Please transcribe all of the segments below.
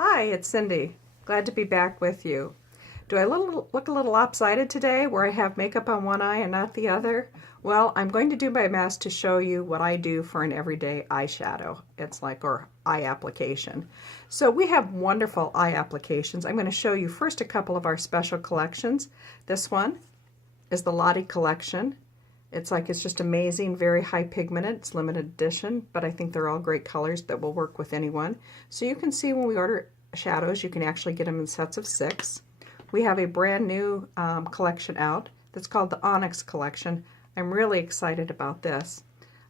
Hi, it's Cindy. Glad to be back with you. Do I look a little lopsided today where I have makeup on one eye and not the other? Well, I'm going to do my best to show you what I do for an everyday eyeshadow. Or eye application. So we have wonderful eye applications. I'm going to show you first a couple of our special collections. This one is the Lottie collection. It's just amazing, very high pigmented. It's limited edition, but I think they're all great colors that will work with anyone. So you can see when we order shadows, you can actually get them in sets of 6. We have a brand new collection out that's called the Onyx collection. I'm really excited about this.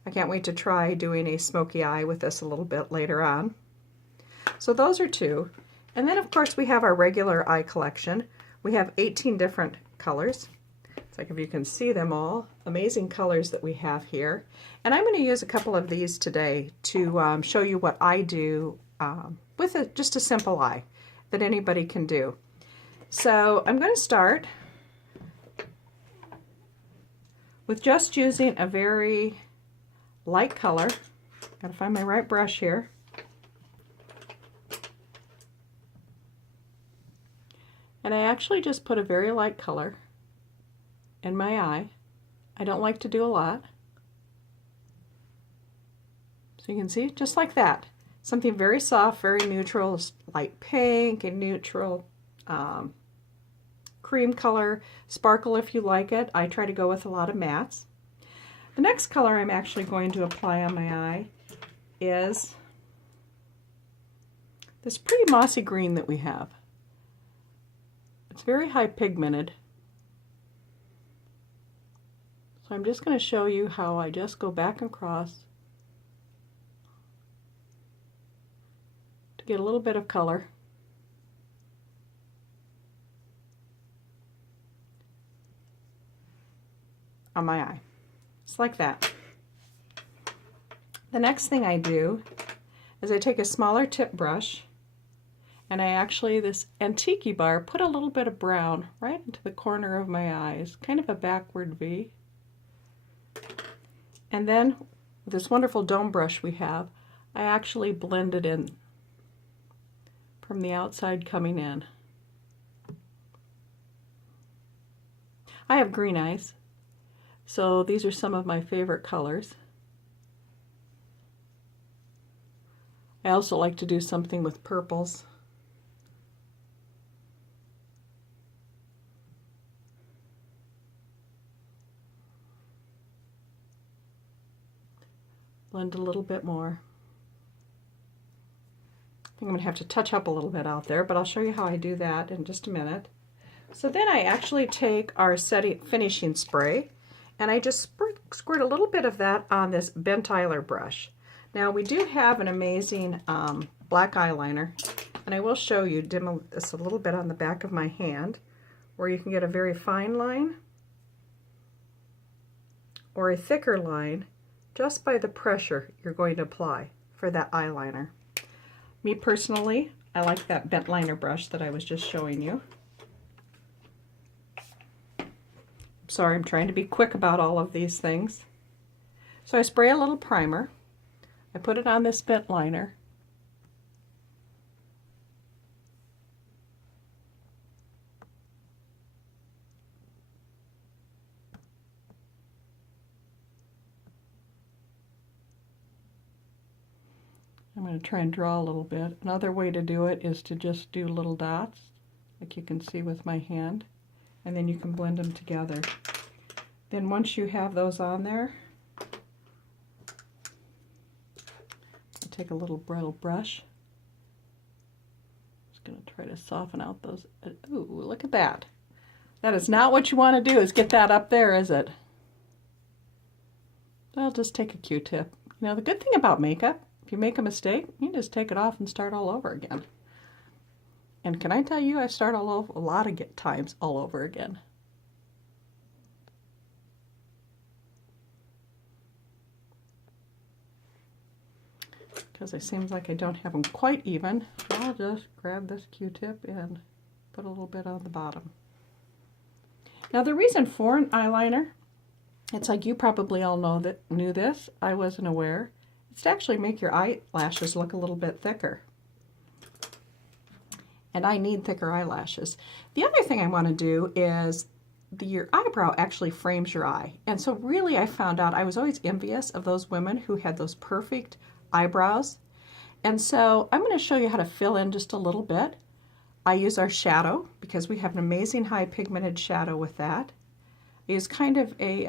I can't wait to try doing a smoky eye with this a little bit later on. So those are 2. And then of course we have our regular eye collection. We have 18 different colors. If you can see them all, amazing colors that we have here. And I'm going to use a couple of these today to show you what I do with just a simple eye that anybody can do. So I'm going to start with just using a very light color. Gotta find my right brush here. And I actually just put a very light color in my eye. I don't like to do a lot. So you can see, just like that. Something very soft, very neutral, light pink and neutral, cream color, sparkle if you like it. I try to go with a lot of mattes. The next color I'm actually going to apply on my eye is this pretty mossy green that we have. It's very high pigmented. So I'm just going to show you how I just go back and across to get a little bit of color. On my eye. Just like that. The next thing I do is I take a smaller tip brush and I actually, this antique bar, put a little bit of brown right into the corner of my eyes, kind of a backward V. And then with this wonderful dome brush we have, I actually blend it in from the outside coming in. I have green eyes, so these are some of my favorite colors. I also like to do something with purples. Blend a little bit more. I think I'm going to have to touch up a little bit out there, but I'll show you how I do that in just a minute. So then I actually take our finishing spray and I just squirt a little bit of that on this bent eyeliner brush. Now we do have an amazing black eyeliner, and I will show you, dim this a little bit on the back of my hand, where you can get a very fine line or a thicker line just by the pressure you're going to apply for that eyeliner. Me personally, I like that bent liner brush that I was just showing you. Sorry, I'm trying to be quick about all of these things. So I spray a little primer. I put it on this bent liner. I'm going to try and draw a little bit. Another way to do it is to just do little dots, like you can see with my hand, and then you can blend them together. Then once you have those on there, I'll take a little brittle brush. Just going to try to soften out those. Ooh, look at that. That is not what you want to do, is get that up there, is it? I'll just take a Q-tip. You know, the good thing about makeup, if you make a mistake, you can just take it off and start all over again. And can I tell you, I start all over a lot of times all over again. Because it seems like I don't have them quite even, I'll just grab this Q-tip and put a little bit on the bottom. Now the reason for an eyeliner, it's like you probably all knew this, I wasn't aware, it's to actually make your eyelashes look a little bit thicker. and I need thicker eyelashes. The other thing I want to do is your eyebrow actually frames your eye. And so really I found out I was always envious of those women who had those perfect eyebrows. And so I'm going to show you how to fill in just a little bit. I use our shadow because we have an amazing high pigmented shadow with that. I use kind of a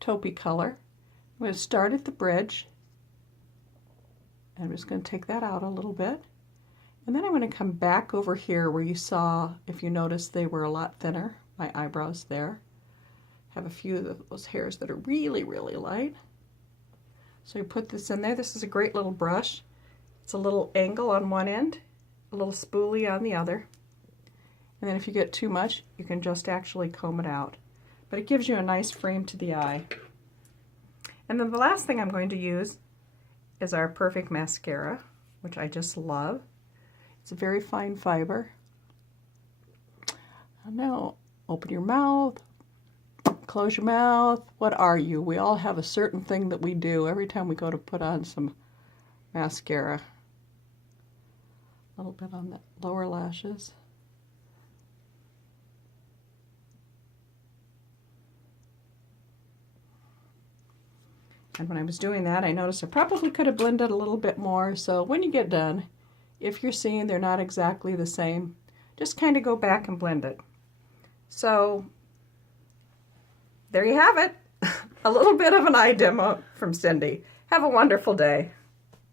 taupey color. I'm going to start at the bridge. I'm just going to take that out a little bit. And then I'm going to come back over here where you saw, if you notice, they were a lot thinner, my eyebrows there. Have a few of those hairs that are really, really light. So you put this in there. This is a great little brush. It's a little angle on one end, a little spoolie on the other. And then if you get too much, you can just actually comb it out. But it gives you a nice frame to the eye. And then the last thing I'm going to use is our Perfect Mascara, which I just love. It's a very fine fiber. Now, open your mouth, close your mouth. What are you? We all have a certain thing that we do every time we go to put on some mascara. A little bit on the lower lashes. And when I was doing that, I noticed I probably could have blended a little bit more. So when you get done, if you're seeing they're not exactly the same, just kind of go back and blend it. So there you have it. A little bit of an eye demo from Cindy. Have a wonderful day.